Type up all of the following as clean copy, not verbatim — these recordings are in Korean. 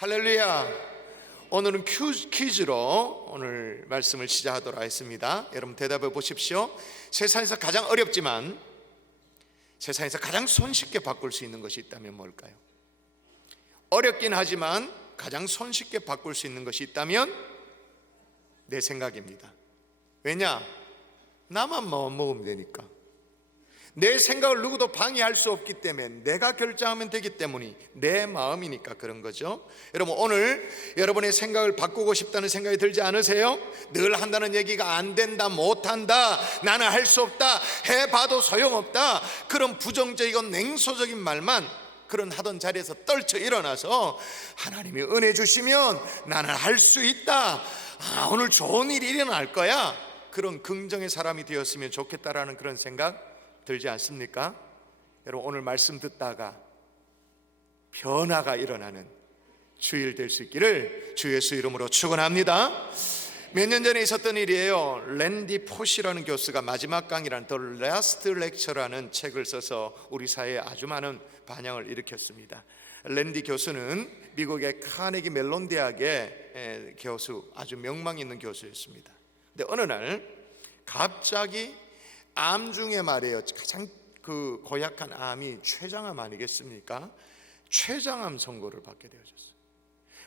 할렐루야. 오늘은 퀴즈로 오늘 말씀을 시작하도록 하겠습니다. 여러분 대답해 보십시오. 세상에서 가장 어렵지만 세상에서 가장 손쉽게 바꿀 수 있는 것이 있다면 뭘까요? 어렵긴 하지만 가장 손쉽게 바꿀 수 있는 것이 있다면 내 생각입니다. 왜냐? 나만 마음 먹으면 되니까. 내 생각을 누구도 방해할 수 없기 때문에 내가 결정하면 되기 때문이 내 마음이니까 그런 거죠. 여러분, 오늘 여러분의 생각을 바꾸고 싶다는 생각이 들지 않으세요? 늘 한다는 얘기가 안 된다, 못한다, 나는 할 수 없다, 해봐도 소용없다, 그런 부정적이고 냉소적인 말만 그런 하던 자리에서 떨쳐 일어나서 하나님이 은혜 주시면 나는 할 수 있다, 오늘 좋은 일이 일어날 거야, 그런 긍정의 사람이 되었으면 좋겠다라는 그런 생각 들지 않습니까? 여러분, 오늘 말씀 듣다가 변화가 일어나는 주일 될 수 있기를 주 예수 이름으로 축원합니다. 몇 년 전에 있었던 일이에요. 랜디 포시라는 교수가 마지막 강의라는 The Last Lecture라는 책을 써서 우리 사회에 아주 많은 반향을 일으켰습니다. 랜디 교수는 미국의 카네기 멜론 대학의 교수, 아주 명망 있는 교수였습니다. 근데 어느 날 갑자기 암 중에 말이에요, 가장 그 고약한 암이 췌장암 아니겠습니까? 췌장암 선고를 받게 되어졌어요.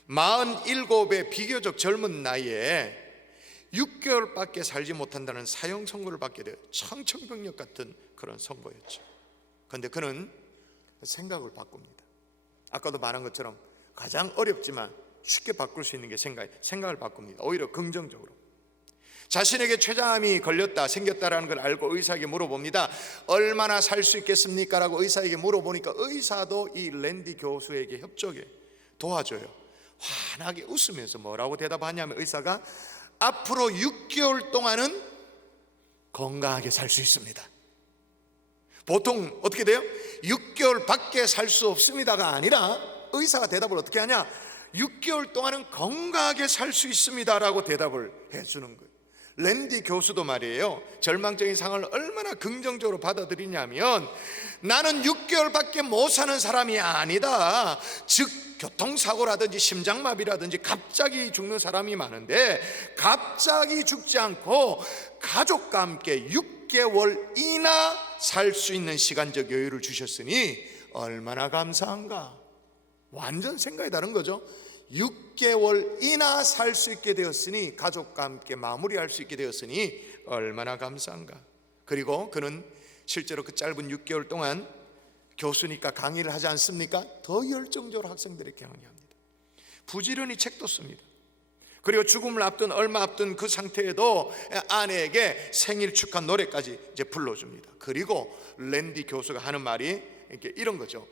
47의 비교적 젊은 나이에 6개월밖에 살지 못한다는 사형 선고를 받게 돼요. 청천벽력 같은 그런 선고였죠. 그런데 그는 생각을 바꿉니다. 아까도 말한 것처럼 가장 어렵지만 쉽게 바꿀 수 있는 게 생각을 바꿉니다. 오히려 긍정적으로. 자신에게 췌장암이 걸렸다, 생겼다라는 걸 알고 의사에게 물어봅니다. 얼마나 살 수 있겠습니까? 라고 의사에게 물어보니까 의사도 이 랜디 교수에게 협조해 도와줘요. 환하게 웃으면서 뭐라고 대답하냐면, 의사가 앞으로 6개월 동안은 건강하게 살 수 있습니다. 보통 어떻게 돼요? 6개월 밖에 살 수 없습니다가 아니라 의사가 대답을 어떻게 하냐? 6개월 동안은 건강하게 살 수 있습니다 라고 대답을 해주는 거예요. 랜디 교수도 말이에요, 절망적인 상황을 얼마나 긍정적으로 받아들이냐면, 나는 6개월밖에 못 사는 사람이 아니다. 즉 교통사고라든지 심장마비라든지 갑자기 죽는 사람이 많은데 갑자기 죽지 않고 가족과 함께 6개월이나 살 수 있는 시간적 여유를 주셨으니 얼마나 감사한가. 완전 생각이 다른 거죠. 6개월이나 살 수 있게 되었으니, 가족과 함께 마무리할 수 있게 되었으니 얼마나 감사한가. 그리고 그는 실제로 그 짧은 6개월 동안 교수니까 강의를 하지 않습니까? 더 열정적으로 학생들에게 강의합니다. 부지런히 책도 씁니다. 그리고 죽음을 앞둔, 얼마 앞둔 그 상태에도 아내에게 생일 축하 노래까지 이제 불러줍니다. 그리고 랜디 교수가 하는 말이 이런 거죠.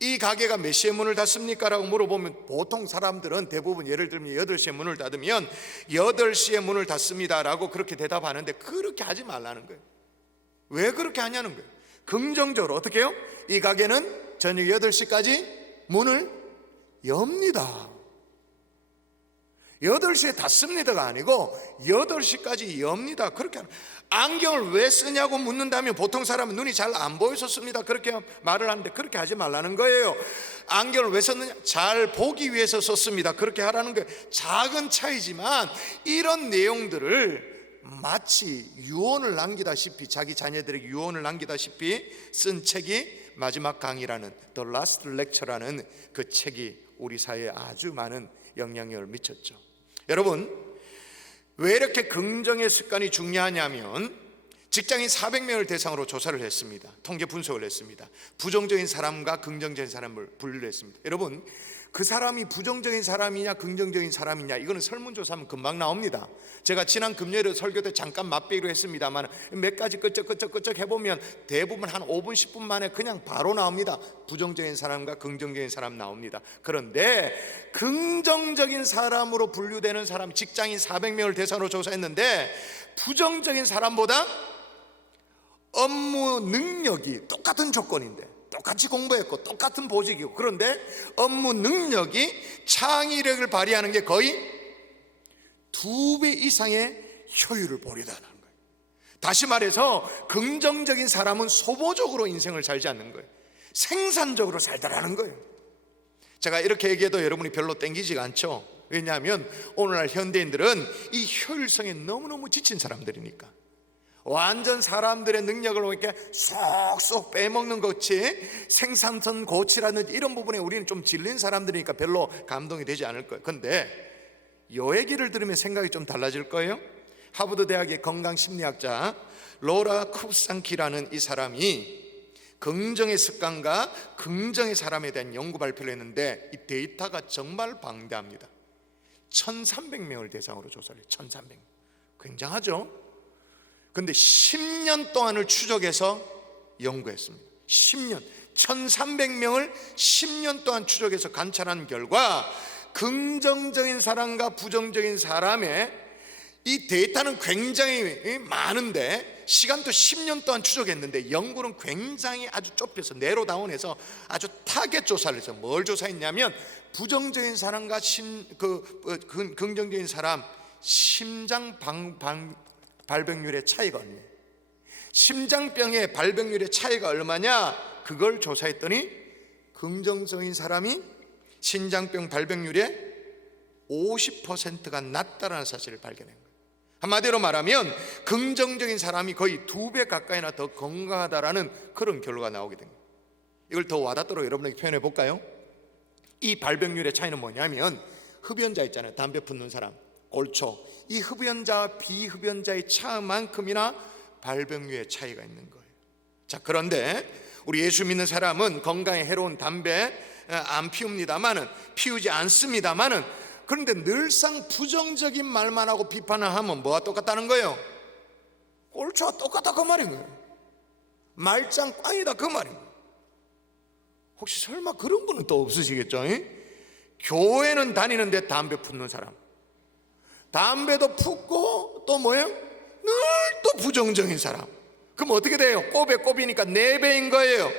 이 가게가 몇 시에 문을 닫습니까? 라고 물어보면 보통 사람들은 대부분 예를 들면 8시에 문을 닫으면 8시에 문을 닫습니다 라고 그렇게 대답하는데, 그렇게 하지 말라는 거예요. 왜 그렇게 하냐는 거예요. 긍정적으로 어떻게 해요? 이 가게는 저녁 8시까지 문을 엽니다. 8시에 닫습니다가 아니고 8시까지 엽니다. 그렇게 하는. 안경을 왜 쓰냐고 묻는다면 보통 사람은 눈이 잘 안 보여서 씁니다 그렇게 말을 하는데, 그렇게 하지 말라는 거예요. 안경을 왜 썼느냐? 잘 보기 위해서 썼습니다. 그렇게 하라는 거예요. 작은 차이지만 이런 내용들을 마치 유언을 남기다시피, 자기 자녀들에게 유언을 남기다시피 쓴 책이 마지막 강의라는 The Last Lecture라는 그 책이 우리 사회에 아주 많은 영향력을 미쳤죠. 여러분, 왜 이렇게 긍정의 습관이 중요하냐면, 직장인 400명을 대상으로 조사를 했습니다. 통계 분석을 했습니다. 부정적인 사람과 긍정적인 사람을 분류를 했습니다. 여러분, 그 사람이 부정적인 사람이냐 긍정적인 사람이냐, 이거는 설문조사하면 금방 나옵니다. 제가 지난 금요일에 설교 때 잠깐 맛보기로 했습니다만 몇 가지 끄적끄적 해보면 대부분 한 5분 10분 만에 그냥 바로 나옵니다. 부정적인 사람과 긍정적인 사람 나옵니다. 그런데 긍정적인 사람으로 분류되는 사람, 직장인 400명을 대상으로 조사했는데 부정적인 사람보다 업무 능력이 똑같은 조건인데, 똑같이 공부했고 똑같은 보직이고, 그런데 업무 능력이 창의력을 발휘하는 게 거의 2배 이상의 효율을 보이다는 거예요. 다시 말해서 긍정적인 사람은 소모적으로 인생을 살지 않는 거예요. 생산적으로 살더라는 거예요. 제가 이렇게 얘기해도 여러분이 별로 땡기지가 않죠. 왜냐하면 오늘날 현대인들은 이 효율성에 너무너무 지친 사람들이니까. 완전 사람들의 능력을 이렇게 쏙쏙 빼먹는 것이 생산성 고치라든지 이런 부분에 우리는 좀 질린 사람들이니까 별로 감동이 되지 않을 거예요. 근데 요 얘기를 들으면 생각이 좀 달라질 거예요. 하버드 대학의 건강심리학자 로라 쿱상키라는 이 사람이 긍정의 습관과 긍정의 사람에 대한 연구 발표를 했는데 이 데이터가 정말 방대합니다. 1300명을 대상으로 조사를 해요. 1300명. 굉장하죠? 근데 10년 동안을 추적해서 연구했습니다. 10년 1300명을 10년 동안 추적해서 관찰한 결과 긍정적인 사람과 부정적인 사람의 이 데이터는 굉장히 많은데 시간도 10년 동안 추적했는데 연구는 굉장히 아주 좁혀서 내로 다운해서 아주 타겟 조사를 해서 뭘 조사했냐면 부정적인 사람과 긍정적인 사람 심장 발병률의 차이가 얼마냐, 심장병의 발병률의 차이가 얼마냐, 그걸 조사했더니 긍정적인 사람이 심장병 발병률의 50%가 낮다라는 사실을 발견한 거예요. 한마디로 말하면 긍정적인 사람이 거의 2배 가까이나 더 건강하다라는 그런 결과가 나오게 된 거예요. 이걸 더 와닿도록 여러분에게 표현해 볼까요? 이 발병률의 차이는 뭐냐면 흡연자 있잖아요. 담배 피우는 사람, 골초, 이 흡연자와 비흡연자의 차만큼이나 발병률의 차이가 있는 거예요. 자, 그런데 우리 예수 믿는 사람은 건강에 해로운 담배 안 피웁니다마는, 피우지 않습니다마는, 그런데 늘상 부정적인 말만 하고 비판을 하면 뭐가 똑같다는 거예요? 꼴초와 똑같다 그 말인 거예요. 말짱 꽝이다 그 말인 거예요. 혹시 설마 그런 분은 또 없으시겠죠? 교회는 다니는데 담배 피우는 사람, 담배도 폈고 또 뭐예요? 늘 또 부정적인 사람. 그럼 어떻게 돼요? 곱에 곱이니까 4배인 거예요.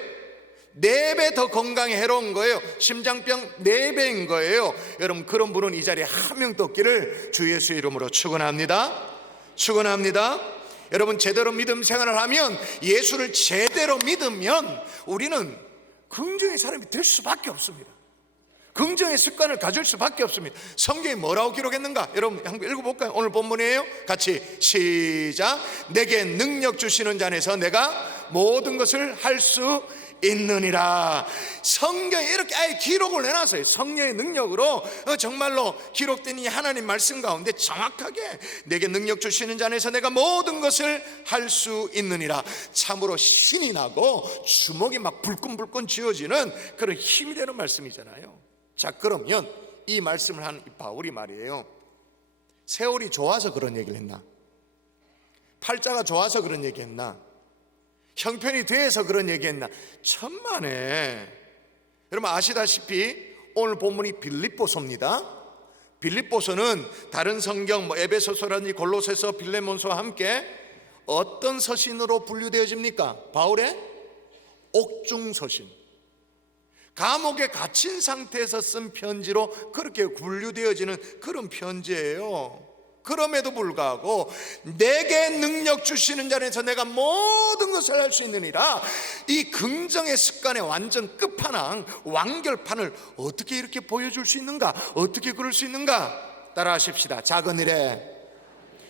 4배 더 건강에 해로운 거예요. 심장병 4배인 거예요. 여러분, 그런 분은 이 자리에 한 명도 없기를 주 예수의 이름으로 축원합니다. 축원합니다. 여러분, 제대로 믿음 생활을 하면, 예수를 제대로 믿으면 우리는 긍정의 사람이 될 수밖에 없습니다. 긍정의 습관을 가질 수밖에 없습니다. 성경에 뭐라고 기록했는가? 여러분 한번 읽어볼까요? 오늘 본문이에요. 같이 시작. 내게 능력 주시는 자 안에서 내가 모든 것을 할 수 있느니라. 성경에 이렇게 아예 기록을 해놨어요. 성령의 능력으로 정말로 기록된 이 하나님 말씀 가운데 정확하게 내게 능력 주시는 자 안에서 내가 모든 것을 할 수 있느니라. 참으로 신이 나고 주먹이 막 불끈불끈 쥐어지는 그런 힘이 되는 말씀이잖아요. 자, 그러면 이 말씀을 한 이 바울이 말이에요, 세월이 좋아서 그런 얘기를 했나? 팔자가 좋아서 그런 얘기 했나? 형편이 돼서 그런 얘기 했나? 천만에. 여러분 아시다시피 오늘 본문이 빌립보서입니다. 빌립보서는 다른 성경 에베소서라든지 골로새서, 빌레몬서와 함께 어떤 서신으로 분류되어집니까? 바울의 옥중서신, 감옥에 갇힌 상태에서 쓴 편지로 그렇게 분류되어지는 그런 편지예요. 그럼에도 불구하고 내게 능력 주시는 자 안에서 내가 모든 것을 할 수 있느니라, 이 긍정의 습관의 완전 끝판왕, 완결판을 어떻게 이렇게 보여줄 수 있는가? 어떻게 그럴 수 있는가? 따라 하십시다. 작은 일에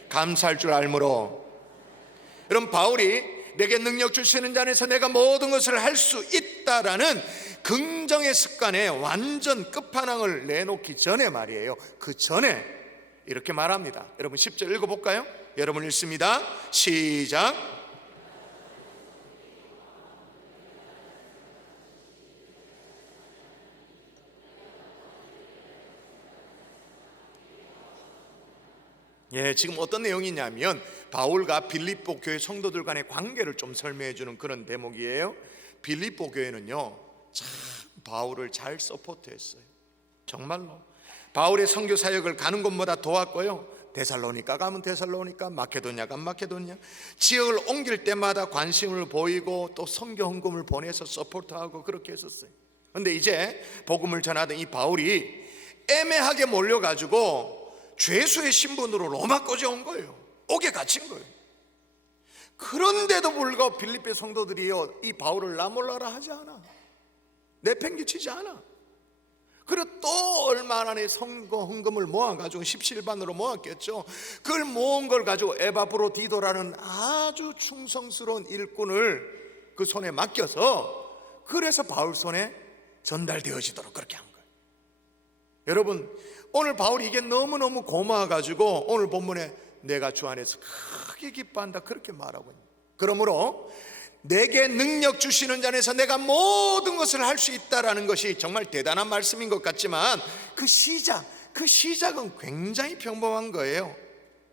감사할 줄 알므로. 여러분, 바울이 내게 능력 주시는 자 안에서 내가 모든 것을 할 수 있다라는 긍정의 습관의 완전 끝판왕을 내놓기 전에 말이에요, 그 전에 이렇게 말합니다. 여러분 10절 읽어볼까요? 여러분 읽습니다. 시작. 예, 지금 어떤 내용이냐면 바울과 빌립보 교회 성도들 간의 관계를 좀 설명해 주는 그런 대목이에요. 빌립보 교회는요 참 바울을 잘 서포트했어요. 정말로 바울의 선교 사역을 가는 곳마다 도왔고요, 데살로니가 가면 데살로니가, 마케도냐 가면 마케도냐, 지역을 옮길 때마다 관심을 보이고 또 선교 헌금을 보내서 서포트하고 그렇게 했었어요. 그런데 이제 복음을 전하던 이 바울이 애매하게 몰려가지고 죄수의 신분으로 로마까지 온 거예요. 옥에 갇힌 거예요. 그런데도 불구하고 빌립보 성도들이요 이 바울을 나몰라라 하지 않아. 내팽개치지 않아. 그리고 또 얼마 안에 헌금을 모아가지고 십실반으로 모았겠죠. 그걸 모은 걸 가지고 에바브로디도라는 아주 충성스러운 일꾼을 그 손에 맡겨서, 그래서 바울 손에 전달되어지도록 그렇게 한 거예요. 여러분, 오늘 바울이 이게 너무너무 고마워가지고 오늘 본문에 내가 주 안에서 크게 기뻐한다 그렇게 말하고 있는. 그러므로 내게 능력 주시는 자에서 내가 모든 것을 할 수 있다라는 것이 정말 대단한 말씀인 것 같지만 그 시작은 굉장히 평범한 거예요.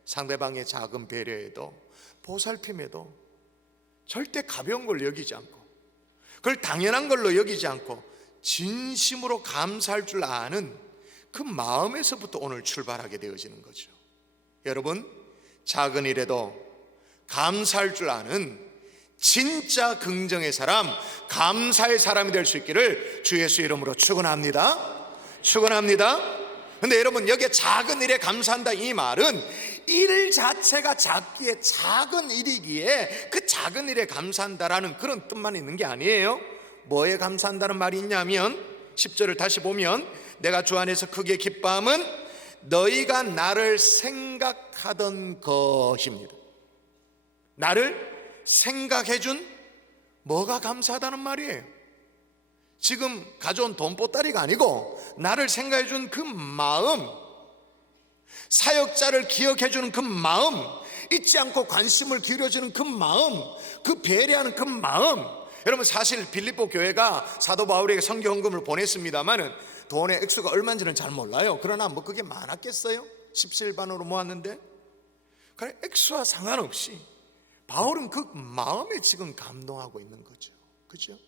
상대방의 작은 배려에도 보살핌에도 절대 가벼운 걸 여기지 않고, 그걸 당연한 걸로 여기지 않고 진심으로 감사할 줄 아는 그 마음에서부터 오늘 출발하게 되어지는 거죠. 여러분, 작은 일에도 감사할 줄 아는 진짜 긍정의 사람, 감사의 사람이 될 수 있기를 주 예수 이름으로 축원합니다. 축원합니다. 근데 여러분, 여기에 작은 일에 감사한다 이 말은 일 자체가 작기에 작은 일이기에 그 작은 일에 감사한다라는 그런 뜻만 있는 게 아니에요. 뭐에 감사한다는 말이 있냐면 10절을 다시 보면 내가 주 안에서 크게 기뻐함은 너희가 나를 생각하던 것입니다. 나를 생각해준 뭐가 감사하다는 말이에요. 지금 가져온 돈보따리가 아니고 나를 생각해준 그 마음, 사역자를 기억해주는 그 마음, 잊지 않고 관심을 기울여주는 그 마음, 그 배려하는 그 마음. 여러분, 사실 빌립보 교회가 사도 바울에게 선교 헌금을 보냈습니다만은 돈의 액수가 얼마인지는 잘 몰라요. 그러나 뭐 그게 많았겠어요? 십실반으로 모았는데. 그래, 액수와 상관없이 바울은 그 마음에 지금 감동하고 있는 거죠. 그죠?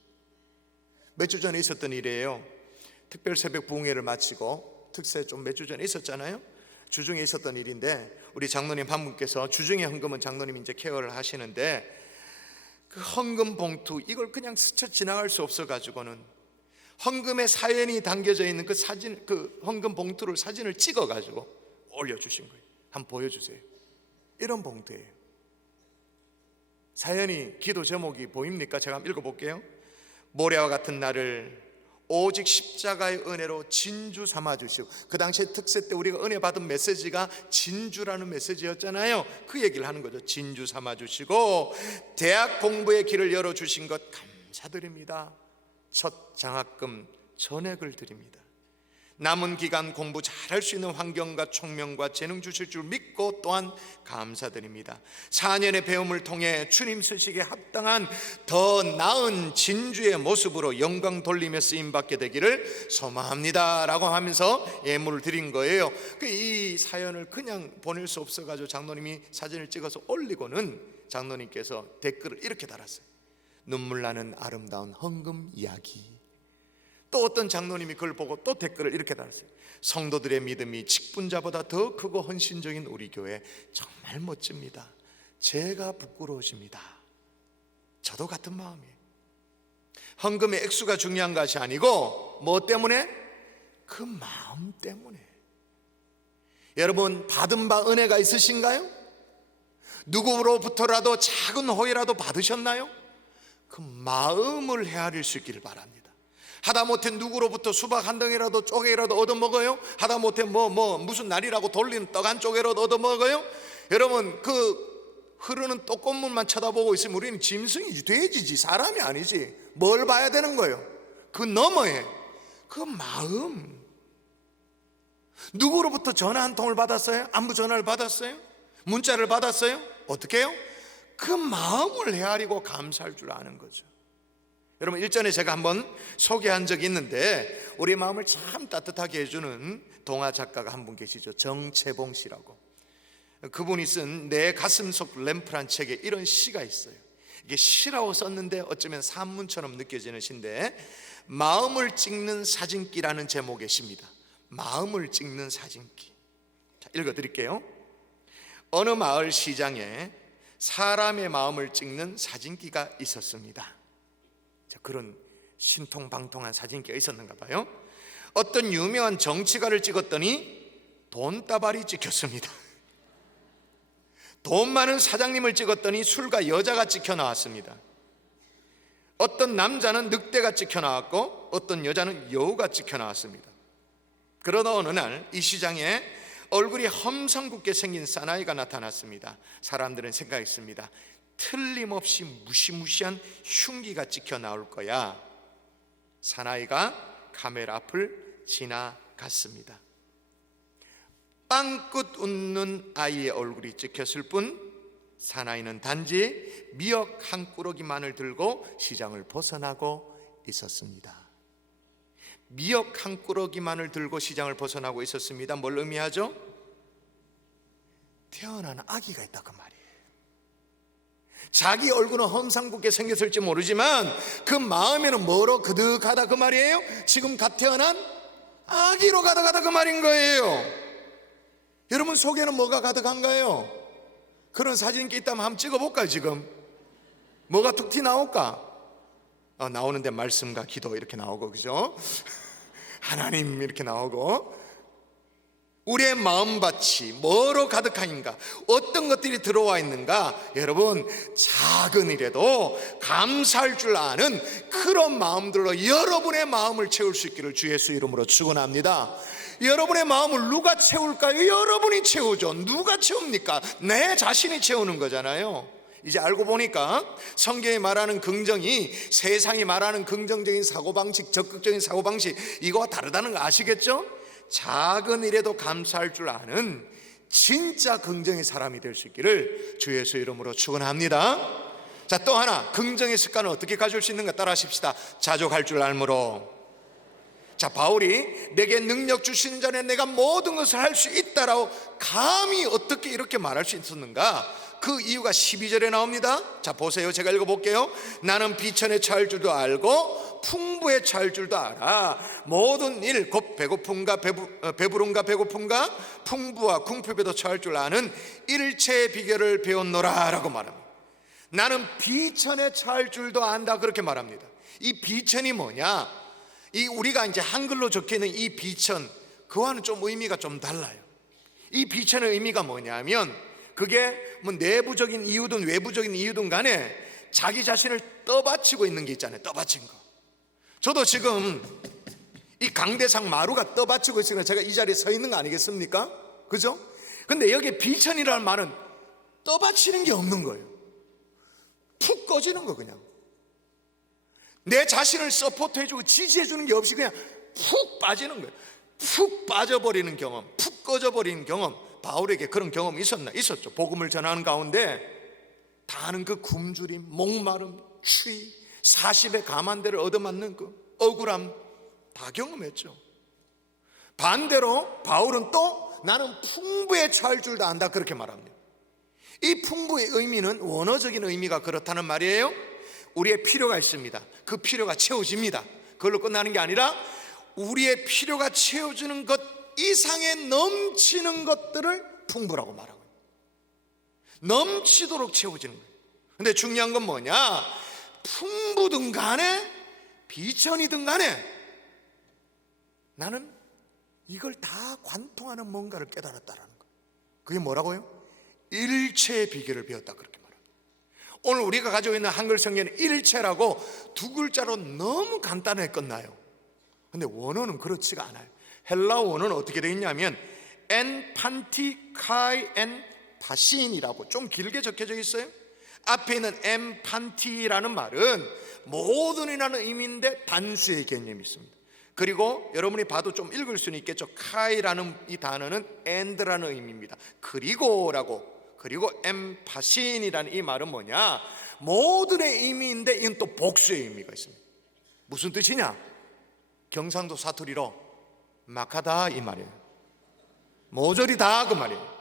몇 주 전에 있었던 일이에요. 특별 새벽 부흥회를 마치고 특세 좀 몇 주 전에 있었잖아요. 주중에 있었던 일인데 우리 장로님 한 분께서 주중에 헌금은 장로님이 이제 케어를 하시는데 그 헌금 봉투 이걸 그냥 스쳐 지나갈 수 없어가지고는 헌금의 사연이 담겨져 있는 그 사진, 그 헌금 봉투를 사진을 찍어가지고 올려주신 거예요. 한번 보여주세요. 이런 봉투예요. 사연이, 기도 제목이 보입니까? 제가 한번 읽어볼게요. 모래와 같은 나를 오직 십자가의 은혜로 진주 삼아주시고, 그 당시에 특세 때 우리가 은혜 받은 메시지가 진주라는 메시지였잖아요. 그 얘기를 하는 거죠. 진주 삼아주시고 대학 공부의 길을 열어주신 것 감사드립니다. 첫 장학금 전액을 드립니다. 남은 기간 공부 잘할 수 있는 환경과 총명과 재능 주실 줄 믿고 또한 감사드립니다. 4년의 배움을 통해 주님 쓰시기에 합당한 더 나은 진주의 모습으로 영광 돌리며 쓰임받게 되기를 소망합니다 라고 하면서 예물을 드린 거예요. 이 사연을 그냥 보낼 수 없어가지고 장로님이 사진을 찍어서 올리고는 장로님께서 댓글을 이렇게 달았어요. 눈물 나는 아름다운 헌금 이야기. 또 어떤 장로님이 그걸 보고 또 댓글을 이렇게 달았어요. 성도들의 믿음이 직분자보다 더 크고 헌신적인 우리 교회 정말 멋집니다. 제가 부끄러워집니다. 저도 같은 마음이에요. 헌금의 액수가 중요한 것이 아니고 뭐 때문에? 그 마음 때문에. 여러분, 받은 바 은혜가 있으신가요? 누구로부터라도 작은 호의라도 받으셨나요? 그 마음을 헤아릴 수 있기를 바랍니다. 하다못해 누구로부터 수박 한 덩이라도 쪼개라도 얻어먹어요? 하다못해 무슨 날이라고 돌리는 떡 한 쪼개라도 얻어먹어요? 여러분, 그 흐르는 떡고물만 쳐다보고 있으면 우리는 짐승이지, 돼지지, 사람이 아니지. 뭘 봐야 되는 거예요? 그 너머에 그 마음. 누구로부터 전화 한 통을 받았어요? 안부 전화를 받았어요? 문자를 받았어요? 어떻게 해요? 그 마음을 헤아리고 감사할 줄 아는 거죠. 여러분, 일전에 제가 한번 소개한 적이 있는데 우리 마음을 참 따뜻하게 해주는 동화 작가가 한 분 계시죠. 정채봉 씨라고. 그분이 쓴 내 가슴 속 램프란 책에 이런 시가 있어요. 이게 시라고 썼는데 어쩌면 산문처럼 느껴지는 시인데, 마음을 찍는 사진기라는 제목의 시입니다. 마음을 찍는 사진기. 자, 읽어드릴게요. 어느 마을 시장에 사람의 마음을 찍는 사진기가 있었습니다. 그런 신통방통한 사진기가 있었는가 봐요. 어떤 유명한 정치가를 찍었더니 돈다발이 찍혔습니다. 돈 많은 사장님을 찍었더니 술과 여자가 찍혀 나왔습니다. 어떤 남자는 늑대가 찍혀 나왔고 어떤 여자는 여우가 찍혀 나왔습니다. 그러다 어느 날 이 시장에 얼굴이 험상궂게 생긴 사나이가 나타났습니다. 사람들은 생각했습니다. 틀림없이 무시무시한 흉기가 찍혀 나올 거야. 사나이가 카메라 앞을 지나갔습니다. 빵긋 웃는 아이의 얼굴이 찍혔을 뿐 사나이는 단지 미역 한 꾸러기만을 들고 시장을 벗어나고 있었습니다. 미역 한 꾸러기만을 들고 시장을 벗어나고 있었습니다. 뭘 의미하죠? 태어난 아기가 있다 그 말이에요. 자기 얼굴은 험상궂게 생겼을지 모르지만 그 마음에는 뭐로 그득하다 그 말이에요? 지금 갓 태어난 아기로 가득하다 그 말인 거예요. 여러분 속에는 뭐가 가득한가요? 그런 사진이 있다면 한번 찍어볼까요? 지금 뭐가 툭 튀나올까? 나오는데 말씀과 기도 이렇게 나오고, 그죠? 하나님 이렇게 나오고, 우리의 마음밭이 뭐로 가득한가, 어떤 것들이 들어와 있는가. 여러분 작은 일에도 감사할 줄 아는 그런 마음들로 여러분의 마음을 채울 수 있기를 주 예수 이름으로 축원합니다. 여러분의 마음을 누가 채울까요? 여러분이 채우죠. 누가 채웁니까? 내 자신이 채우는 거잖아요. 이제 알고 보니까 성경이 말하는 긍정이 세상이 말하는 긍정적인 사고방식, 적극적인 사고방식, 이거와 다르다는 거 아시겠죠? 작은 일에도 감사할 줄 아는 진짜 긍정의 사람이 될 수 있기를 주 예수 이름으로 축원합니다. 자, 또 하나 긍정의 습관을 어떻게 가질 수 있는가 따라 하십시다. 자족할 줄 알므로. 자, 바울이 내게 능력 주신 자는 내가 모든 것을 할 수 있다라고 감히 어떻게 이렇게 말할 수 있었는가? 그 이유가 12절에 나옵니다. 자, 보세요. 제가 읽어볼게요. 나는 비천에 처할 줄도 알고 풍부에 처할 줄도 알아. 모든 일 곧 배고픔과 배부름과 배고픔과 풍부와 궁핍에도 처할 줄 아는 일체의 비결을 배웠노라 라고 말합니다. 나는 비천에 처할 줄도 안다 그렇게 말합니다. 이 비천이 뭐냐? 이 우리가 이제 한글로 적혀있는 이 비천, 그와는 좀 의미가 좀 달라요. 이 비천의 의미가 뭐냐면 그게 뭐 내부적인 이유든 외부적인 이유든 간에 자기 자신을 떠받치고 있는 게 있잖아요. 떠받친 거. 저도 지금 이 강대상 마루가 떠받치고 있으니까 제가 이 자리에 서 있는 거 아니겠습니까? 그죠? 근데 여기 비천이라는 말은 떠받치는 게 없는 거예요. 푹 꺼지는 거. 그냥 내 자신을 서포트해주고 지지해주는 게 없이 그냥 푹 빠지는 거예요. 푹 빠져버리는 경험, 푹 꺼져버리는 경험. 바울에게 그런 경험이 있었나? 있었죠. 복음을 전하는 가운데 다는 그 굶주림, 목마름, 추위, 40의 감한대를 얻어맞는 그 억울함 다 경험했죠. 반대로 바울은 또 나는 풍부에 처할 줄도 안다 그렇게 말합니다. 이 풍부의 의미는 원어적인 의미가 그렇다는 말이에요. 우리의 필요가 있습니다. 그 필요가 채워집니다. 그걸로 끝나는 게 아니라 우리의 필요가 채워지는 것 이상의 넘치는 것들을 풍부라고 말하고 넘치도록 채워지는 거예요. 근데 중요한 건 뭐냐? 풍부든 간에 비천이든 간에 나는 이걸 다 관통하는 뭔가를 깨달았다라는 거예요. 그게 뭐라고요? 일체의 비결을 배웠다 그렇게 말합니다. 오늘 우리가 가지고 있는 한글 성경에는 일체라고 두 글자로 너무 간단하게 끝나요. 근데 원어는 그렇지가 않아요. 헬라어 원어는 어떻게 되어 있냐면 엔 판티 카이 엔 파신이라고 좀 길게 적혀져 있어요. 앞에 있는 엔 판티라는 말은 모든이라는 의미인데 단수의 개념이 있습니다. 그리고 여러분이 봐도 좀 읽을 수는 있겠죠. 카이라는 이 단어는 and라는 의미입니다. 그리고라고. 그리고 엠파신이라는 이 말은 뭐냐? 모든의 의미인데 이건 또 복수의 의미가 있습니다. 무슨 뜻이냐? 경상도 사투리로 막하다 이 말이에요. 모조리 다 그 말이에요.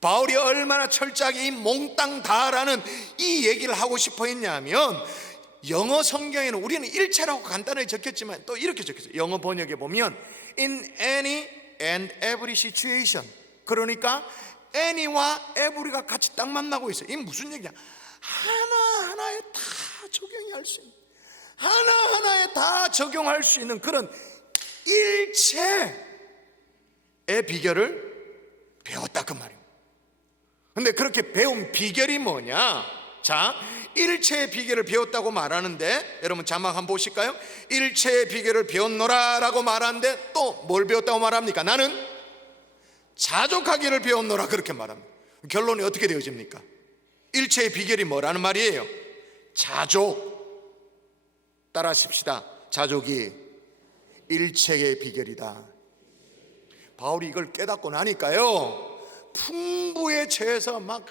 바울이 얼마나 철저하게 이 몽땅 다라는 이 얘기를 하고 싶어 했냐면 영어 성경에는 우리는 일체라고 간단하게 적혔지만 또 이렇게 적혔어요. 영어 번역에 보면 in any and every situation. 그러니까 any와 every가 같이 딱 만나고 있어요. 이게 무슨 얘기냐? 하나하나에 다 적용할 수 있는, 하나하나에 다 적용할 수 있는 그런 일체의 비결을 배웠다 그 말입니다. 근데 그렇게 배운 비결이 뭐냐? 자, 일체의 비결을 배웠다고 말하는데, 여러분 자막 한번 보실까요? 일체의 비결을 배웠노라 라고 말하는데 또 뭘 배웠다고 말합니까? 나는 자족하기를 배웠노라 그렇게 말합니다. 결론이 어떻게 되어집니까? 일체의 비결이 뭐라는 말이에요? 자족. 따라 하십시다. 자족이 일체의 비결이다. 바울이 이걸 깨닫고 나니까요, 풍부에 처해서 막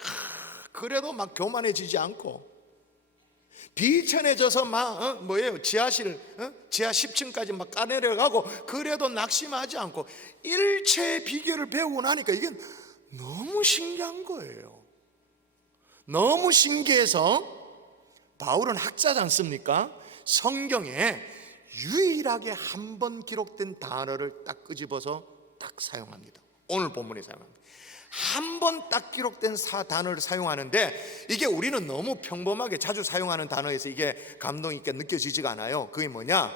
그래도 막 교만해지지 않고, 비천해져서 막 지하실 지하 10층까지 막 까내려가고, 그래도 낙심하지 않고 일체의 비결을 배우고 나니까 이게 너무 신기한 거예요. 너무 신기해서 바울은 학자지 않습니까? 성경에 유일하게 한 번 기록된 단어를 딱 끄집어서 딱 사용합니다. 오늘 본문에 사용합니다. 한 번 딱 기록된 단어를 사용하는데, 이게 우리는 너무 평범하게 자주 사용하는 단어에서 이게 감동 있게 느껴지지가 않아요. 그게 뭐냐?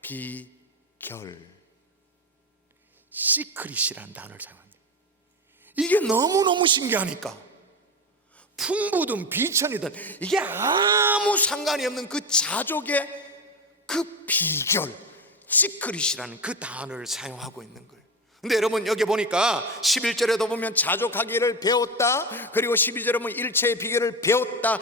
비결, 시크릿이라는 단어를 사용합니다. 이게 너무너무 신기하니까, 풍부든 비천이든 이게 아무 상관이 없는 그 자족의 그 비결, 시크릿이라는 그 단어를 사용하고 있는 거예요. 근데 여러분 여기 보니까 11절에도 보면 자족하기를 배웠다, 그리고 12절에 보면 일체의 비결을 배웠다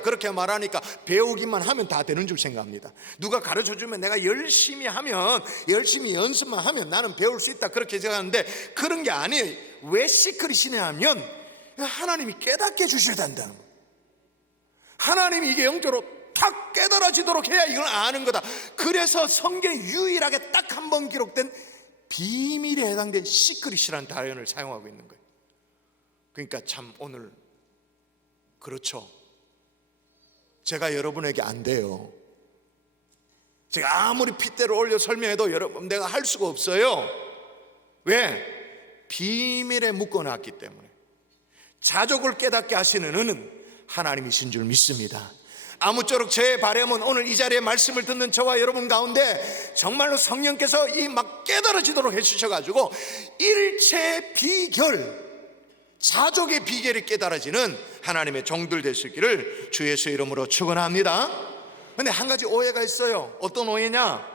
그렇게 말하니까 배우기만 하면 다 되는 줄 생각합니다. 누가 가르쳐주면 내가 열심히 하면, 열심히 연습만 하면 나는 배울 수 있다 그렇게 생각하는데, 그런 게 아니에요. 왜 시크릿이냐 하면 하나님이 깨닫게 주셔야 된다는 거예요. 하나님이 이게 영적으로 탁 깨달아지도록 해야 이걸 아는 거다. 그래서 성경에 유일하게 딱 한 번 기록된 비밀에 해당된 시크릿이라는 단어를 사용하고 있는 거예요. 그러니까 참 오늘, 그렇죠, 제가 여러분에게 안 돼요. 제가 아무리 핏대를 올려 설명해도 여러분 내가 할 수가 없어요. 왜? 비밀에 묶어놨기 때문에. 자족을 깨닫게 하시는 은은 하나님이신 줄 믿습니다. 아무쪼록 제 바람은 오늘 이 자리에 말씀을 듣는 저와 여러분 가운데 정말로 성령께서 이 막 깨달아지도록 해주셔가지고 일체 비결, 자족의 비결이 깨달아지는 하나님의 종들 되시기를 주 예수의 이름으로 축원합니다. 근데 한 가지 오해가 있어요. 어떤 오해냐?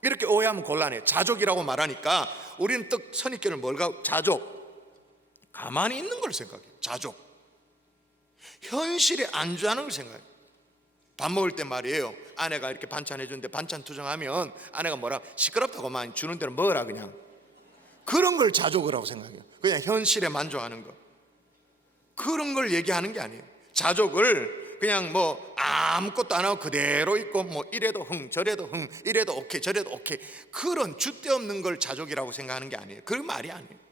이렇게 오해하면 곤란해요. 자족이라고 말하니까 우리는 또 선입견을 자족, 가만히 있는 걸 생각해요. 자족, 현실에 안주하는 걸 생각해요. 밥 먹을 때 말이에요, 아내가 이렇게 반찬 해주는데 반찬 투정하면 아내가 뭐라, 시끄럽다고만 주는 대로 먹으라, 그냥 그런 걸 자족을 하고 생각해요. 그냥 현실에 만족하는 거, 그런 걸 얘기하는 게 아니에요. 자족을 그냥 뭐 아무것도 안 하고 그대로 있고, 뭐 이래도 흥 저래도 흥, 이래도 오케이 저래도 오케이, 그런 줏대 없는 걸 자족이라고 생각하는 게 아니에요. 그런 말이 아니에요.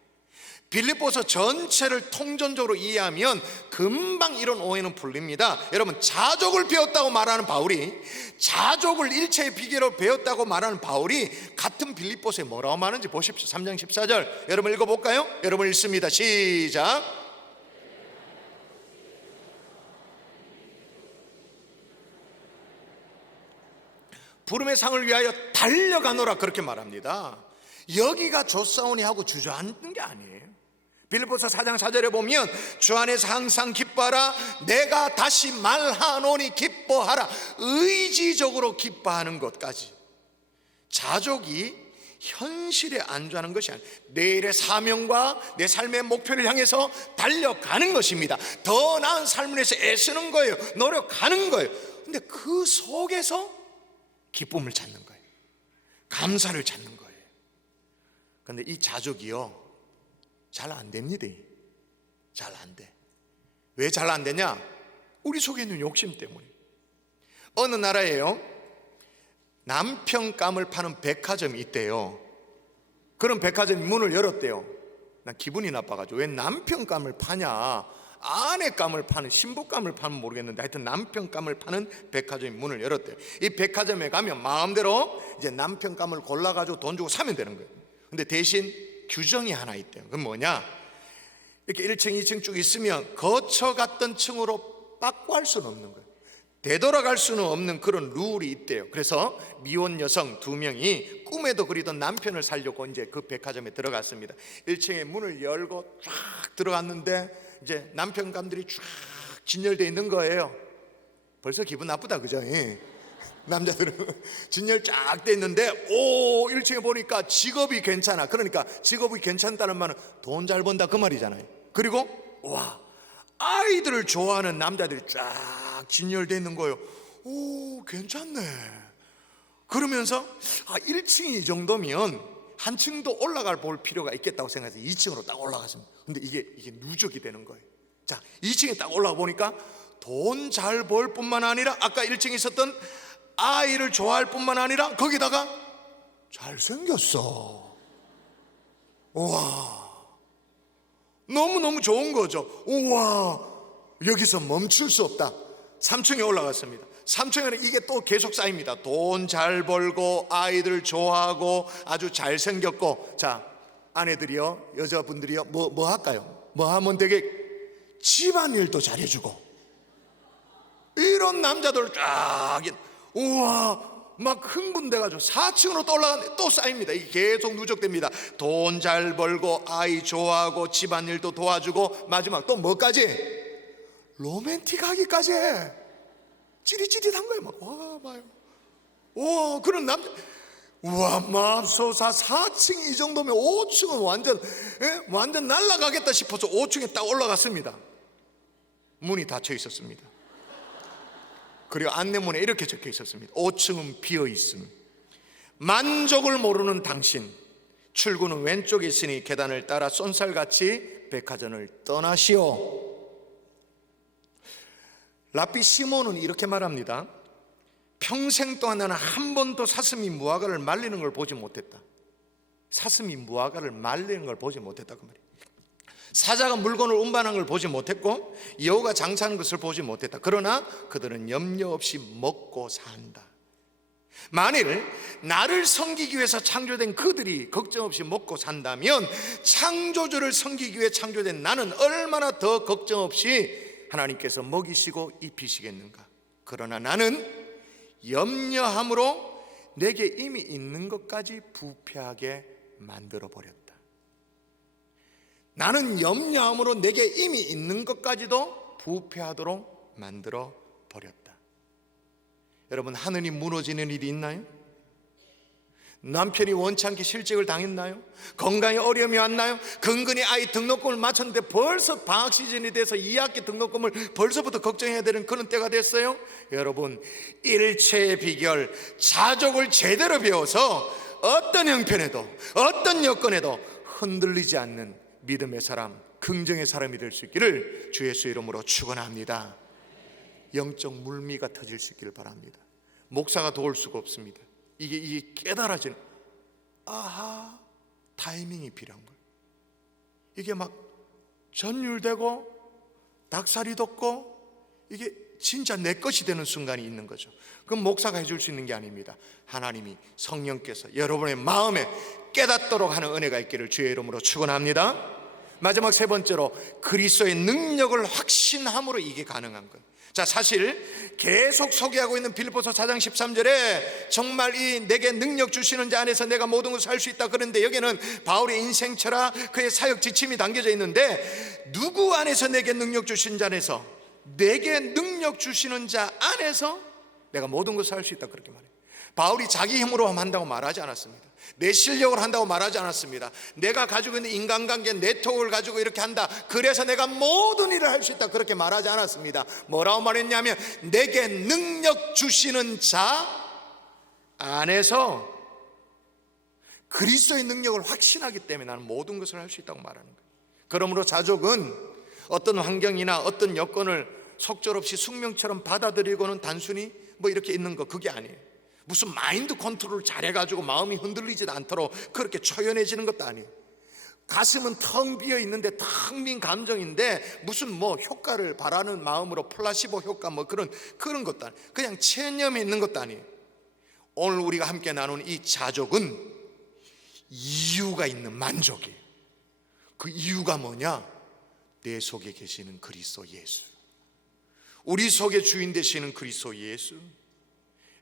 빌립보서 전체를 통전적으로 이해하면 금방 이런 오해는 풀립니다. 여러분, 자족을 배웠다고 말하는 바울이, 자족을 일체의 비결로 배웠다고 말하는 바울이 같은 빌립보서에 뭐라고 말하는지 보십시오. 3장 14절 여러분 읽어볼까요? 여러분 읽습니다. 시작. 부름의 상을 위하여 달려가노라 그렇게 말합니다. 여기가 조사오니 하고 주저앉는 게 아니에요. 빌립보서 4장 4절에 보면 주 안에서 항상 기뻐하라, 내가 다시 말하노니 기뻐하라, 의지적으로 기뻐하는 것까지. 자족이 현실에 안주하는 것이 아니에요. 내일의 사명과 내 삶의 목표를 향해서 달려가는 것입니다. 더 나은 삶을 위해서 애쓰는 거예요. 노력하는 거예요. 근데 그 속에서 기쁨을 찾는 거예요. 감사를 찾는 거예요. 근데 이 자족이요, 잘 안 됩니다. 잘 안 돼. 왜 잘 안 되냐? 우리 속에 있는 욕심 때문에. 어느 나라에요, 남편감을 파는 백화점이 있대요. 그런 백화점이 문을 열었대요. 난 기분이 나빠가지고, 왜 남편감을 파냐? 아내감을 파는, 신부감을 파는 모르겠는데 하여튼 남편감을 파는 백화점이 문을 열었대요. 이 백화점에 가면 마음대로 이제 남편감을 골라가지고 돈 주고 사면 되는 거예요. 근데 대신 규정이 하나 있대요. 그건 뭐냐? 이렇게 1층 2층 쭉 있으면 거쳐갔던 층으로 바꿔할 수는 없는 거예요. 되돌아갈 수는 없는 그런 룰이 있대요. 그래서 미혼 여성 2명이 꿈에도 그리던 남편을 살려고 이제 그 백화점에 들어갔습니다. 1층에 문을 열고 쫙 들어갔는데 이제 남편감들이 쫙 진열되어 있는 거예요. 벌써 기분 나쁘다, 그죠? 남자들은 진열 쫙 돼 있는데 1층에 보니까 직업이 괜찮아. 그러니까 직업이 괜찮다는 말은 돈 잘 번다 그 말이잖아요. 그리고 와, 아이들을 좋아하는 남자들이 쫙 진열돼 있는 거예요. 오, 괜찮네. 그러면서 1층이 이 정도면 한 층도 올라갈 볼 필요가 있겠다고 생각해서 2층으로 딱 올라갔습니다. 근데 이게 누적이 되는 거예요. 자, 2층에 딱 올라가 보니까 돈 잘 벌 뿐만 아니라 아까 1층에 있었던 아이를 좋아할 뿐만 아니라 거기다가 잘생겼어. 우와, 너무너무 좋은 거죠. 우와, 여기서 멈출 수 없다. 3층에 올라갔습니다. 3층에는 이게 또 계속 쌓입니다. 돈 잘 벌고 아이들 좋아하고 아주 잘생겼고. 자, 아내들이요, 여자분들이요, 뭐 할까요? 뭐 하면 되게 집안일도 잘해주고 이런 남자들 쫙, 우와, 막 흥분돼가지고 4층으로 또 올라가는데 또 쌓입니다. 이게 계속 누적됩니다. 돈 잘 벌고 아이 좋아하고 집안일도 도와주고 마지막 또 뭐까지? 로맨틱하기까지 해. 찌릿찌릿한 거예요. 막 와, 봐요. 와, 그런 남자. 우와, 맙소사. 4층 이 정도면 5층은 완전 날아가겠다 싶어서 5층에 딱 올라갔습니다. 문이 닫혀 있었습니다. 그리고 안내문에 이렇게 적혀 있었습니다. 5층은 비어 있음. 만족을 모르는 당신, 출구는 왼쪽에 있으니 계단을 따라 쏜살같이 백화점을 떠나시오. 랍비 시몬은 이렇게 말합니다. 평생 동안 나는 한 번도 사슴이 무화과를 말리는 걸 보지 못했다. 사슴이 무화과를 말리는 걸 보지 못했다 그 말이에요. 사자가 물건을 운반한 걸 보지 못했고 여우가 장사하는 것을 보지 못했다. 그러나 그들은 염려 없이 먹고 산다. 만일 나를 섬기기 위해서 창조된 그들이 걱정 없이 먹고 산다면 창조주를 섬기기 위해 창조된 나는 얼마나 더 걱정 없이 하나님께서 먹이시고 입히시겠는가. 그러나 나는 염려함으로 내게 이미 있는 것까지 부패하게 만들어버렸다. 나는 염려함으로 내게 이미 있는 것까지도 부패하도록 만들어버렸다. 여러분, 하늘이 무너지는 일이 있나요? 남편이 원치 않게 실직을 당했나요? 건강에 어려움이 왔나요? 근근히 아이 등록금을 마쳤는데 벌써 방학 시즌이 돼서 2학기 등록금을 벌써부터 걱정해야 되는 그런 때가 됐어요. 여러분, 일체의 비결, 자족을 제대로 배워서 어떤 형편에도 어떤 여건에도 흔들리지 않는 믿음의 사람, 긍정의 사람이 될 수 있기를 주 예수 이름으로 축원합니다. 영적 물미가 터질 수 있기를 바랍니다. 목사가 도울 수가 없습니다. 이게 깨달아지는, 아하, 타이밍이 필요한 거예요. 이게 막 전율되고 닭살이 돋고 이게 진짜 내 것이 되는 순간이 있는 거죠. 그럼 목사가 해줄 수 있는 게 아닙니다. 하나님이, 성령께서 여러분의 마음에 깨닫도록 하는 은혜가 있기를 주의 이름으로 축원합니다. 마지막 세 번째로, 그리스도의 능력을 확신함으로 이게 가능한 거예요. 자, 사실 계속 소개하고 있는 빌립보서 4장 13절에 정말 이 내게 능력 주시는 자 안에서 내가 모든 것을 할 수 있다. 그런데 여기는 바울의 인생 철학, 그의 사역 지침이 담겨져 있는데, 누구 안에서 내게 능력 주시는 자 안에서, 내게 능력 주시는 자 안에서 내가 모든 것을 할 수 있다, 그렇게 말해요. 바울이 자기 힘으로 한다고 말하지 않았습니다. 내 실력을 한다고 말하지 않았습니다. 내가 가지고 있는 인간관계 네트워크를 가지고 이렇게 한다, 그래서 내가 모든 일을 할 수 있다, 그렇게 말하지 않았습니다. 뭐라고 말했냐면, 내게 능력 주시는 자 안에서 그리스도의 능력을 확신하기 때문에 나는 모든 것을 할 수 있다고 말하는 거예요. 그러므로 자족은 어떤 환경이나 어떤 여건을 속절없이 숙명처럼 받아들이고는 단순히 뭐 이렇게 있는 거, 그게 아니에요. 무슨 마인드 컨트롤을 잘해가지고 마음이 흔들리지도 않도록 그렇게 초연해지는 것도 아니에요. 가슴은 텅 비어 있는데 텅 빈 감정인데 무슨 뭐 효과를 바라는 마음으로 플라시보 효과 뭐 그런 것도 아니에요. 그냥 체념해 있는 것도 아니에요. 오늘 우리가 함께 나눈 이 자족은 이유가 있는 만족이에요. 그 이유가 뭐냐? 내 속에 계시는 그리스도 예수, 우리 속에 주인 되시는 그리스도 예수.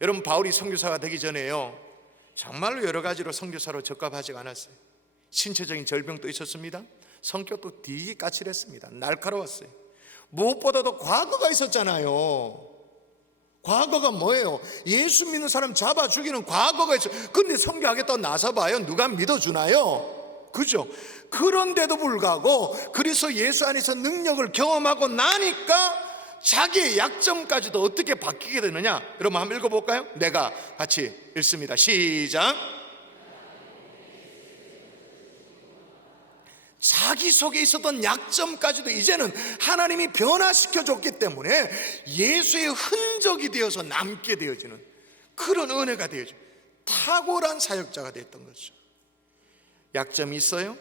여러분, 바울이 선교사가 되기 전에요, 정말로 여러 가지로 선교사로 적합하지가 않았어요. 신체적인 질병도 있었습니다. 성격도 되게 까칠했습니다. 날카로웠어요. 무엇보다도 과거가 있었잖아요. 과거가 뭐예요? 예수 믿는 사람 잡아 죽이는 과거가 있어요. 근데 선교하겠다고 나서봐요. 누가 믿어주나요? 그죠? 그런데도 불구하고 그래서 예수 안에서 능력을 경험하고 나니까 자기의 약점까지도 어떻게 바뀌게 되느냐? 여러분 한번 읽어볼까요? 내가 같이 읽습니다. 시작. 자기 속에 있었던 약점까지도 이제는 하나님이 변화시켜 줬기 때문에 예수의 흔적이 되어서 남게 되어지는 그런 은혜가 되어지는 탁월한 사역자가 됐던 거죠. 약점이 있어요?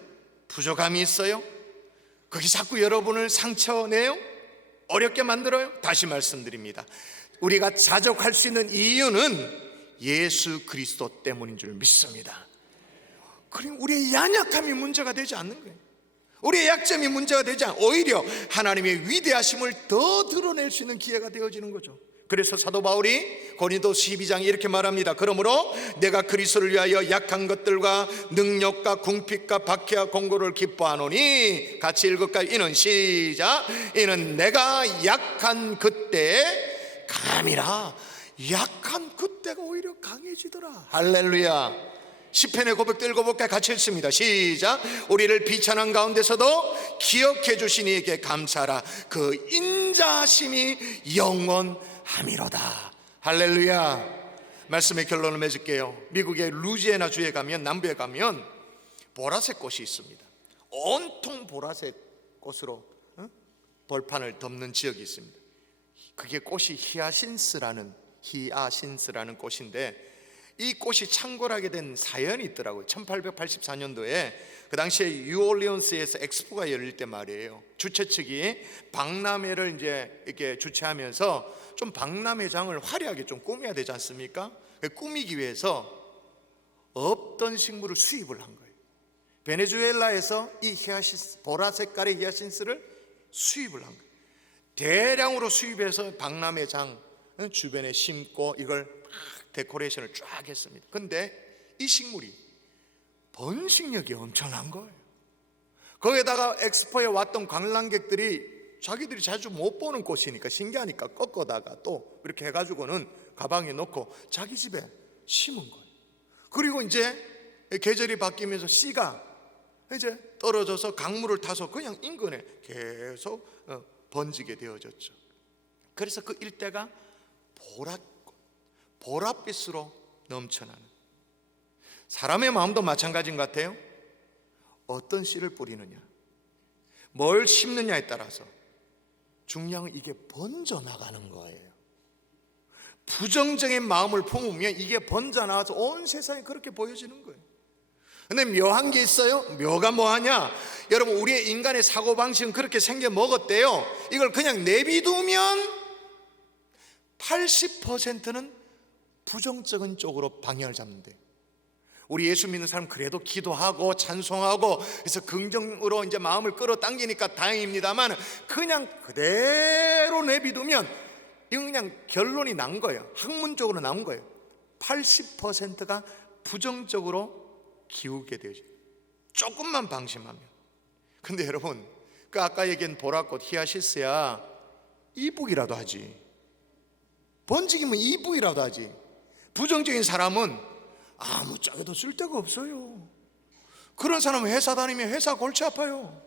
부족함이 있어요? 그게 자꾸 여러분을 상처내요? 어렵게 만들어요? 다시 말씀드립니다. 우리가 자족할 수 있는 이유는 예수 그리스도 때문인 줄 믿습니다. 그럼 우리의 연약함이 문제가 되지 않는 거예요. 우리의 약점이 문제가 되지 않아 오히려 하나님의 위대하심을 더 드러낼 수 있는 기회가 되어지는 거죠. 그래서 사도 바울이 고린도서 12장에 이렇게 말합니다. 그러므로 내가 그리스도를 위하여 약한 것들과 능력과 궁핍과 박해와 공고를 기뻐하노니, 같이 읽을까요? 이는 시작. 이는 내가 약한 그때 감이라. 약한 그때가 오히려 강해지더라. 할렐루야. 시편의 고백도 읽어볼까요? 같이 읽습니다. 시작. 우리를 비천한 가운데서도 기억해 주신 이에게 감사라. 그 인자하심이 영원함이로다. 할렐루야. 말씀의 결론을 맺을게요. 미국의 루지애나 주에 가면, 남부에 가면 보라색 꽃이 있습니다. 온통 보라색 꽃으로 벌판을 덮는 지역이 있습니다. 그게 꽃이 히아신스라는 꽃인데, 이 꽃이 창궐하게 된 사연이 있더라고요. 1884년도에 그 당시에 뉴올리언스에서 엑스포가 열릴 때 말이에요. 주최 측이 박람회를 이제 이렇게 주최하면서 좀 박람회장을 화려하게 좀 꾸며야 되지 않습니까? 꾸미기 위해서 없던 식물을 수입을 한 거예요. 베네수엘라에서 이 히아신스, 보라 색깔의 히아신스를 수입을 한 거예요. 대량으로 수입해서 박람회장 주변에 심고 이걸 데코레이션을 쫙 했습니다. 근데 이 식물이 번식력이 엄청난 거예요. 거기에다가 엑스포에 왔던 관람객들이 자기들이 자주 못 보는 꽃이니까 신기하니까 꺾어다가 또 이렇게 해가지고는 가방에 넣고 자기 집에 심은 거예요. 그리고 이제 계절이 바뀌면서 씨가 이제 떨어져서 강물을 타서 그냥 인근에 계속 번지게 되어졌죠. 그래서 그 일대가 보랏빛으로 넘쳐나는, 사람의 마음도 마찬가지인 것 같아요. 어떤 씨를 뿌리느냐, 뭘 심느냐에 따라서 중요한 건 이게 번져나가는 거예요. 부정적인 마음을 품으면 이게 번져나가서 온 세상에 그렇게 보여지는 거예요. 근데 묘한 게 있어요. 묘가 뭐하냐? 여러분, 우리의 인간의 사고방식은 그렇게 생겨 먹었대요. 이걸 그냥 내비두면 80%는 부정적인 쪽으로 방향을 잡는데, 우리 예수 믿는 사람 그래도 기도하고 찬송하고 그래서 긍정으로 이제 마음을 끌어당기니까 다행입니다만, 그냥 그대로 내비두면 이건 그냥 결론이 난 거예요. 학문적으로 나온 거예요. 80%가 부정적으로 기우게 되죠. 조금만 방심하면. 근데 여러분, 그 아까 얘기한 보랏꽃 히아시스야 이쁘기라도 하지, 번지기면 이쁘기라도 하지. 부정적인 사람은 아무짝에도 쓸데가 없어요. 그런 사람은 회사 다니면 회사 골치 아파요.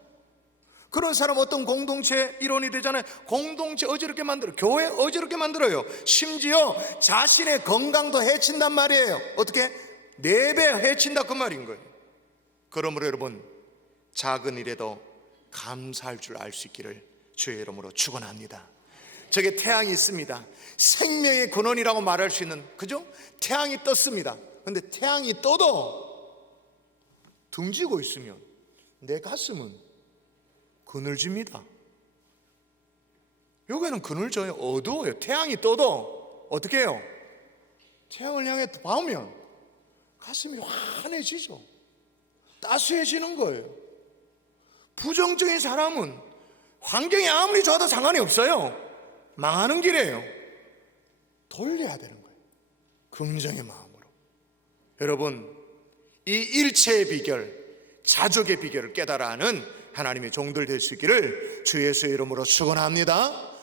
그런 사람 어떤 공동체 일원이 되잖아요. 공동체 어지럽게 만들어요. 교회 어지럽게 만들어요. 심지어 자신의 건강도 해친단 말이에요. 어떻게? 4배 해친다 그 말인 거예요. 그러므로 여러분, 작은 일에도 감사할 줄 알 수 있기를 주의 이름으로 축원합니다. 저게 태양이 있습니다. 생명의 근원이라고 말할 수 있는, 그죠? 태양이 떴습니다. 근데 태양이 떠도 등지고 있으면 내 가슴은 그늘집니다. 여기는 그늘져요. 어두워요. 태양이 떠도 어떻게 해요? 태양을 향해 보면 가슴이 환해지죠. 따스해지는 거예요. 부정적인 사람은 환경이 아무리 좋아도 상관이 없어요. 망하는 길이에요. 돌려야 되는 거예요. 긍정의 마음으로. 여러분, 이 일체의 비결, 자족의 비결을 깨달아 하는 하나님의 종들 될 수 있기를 주 예수의 이름으로 축원합니다.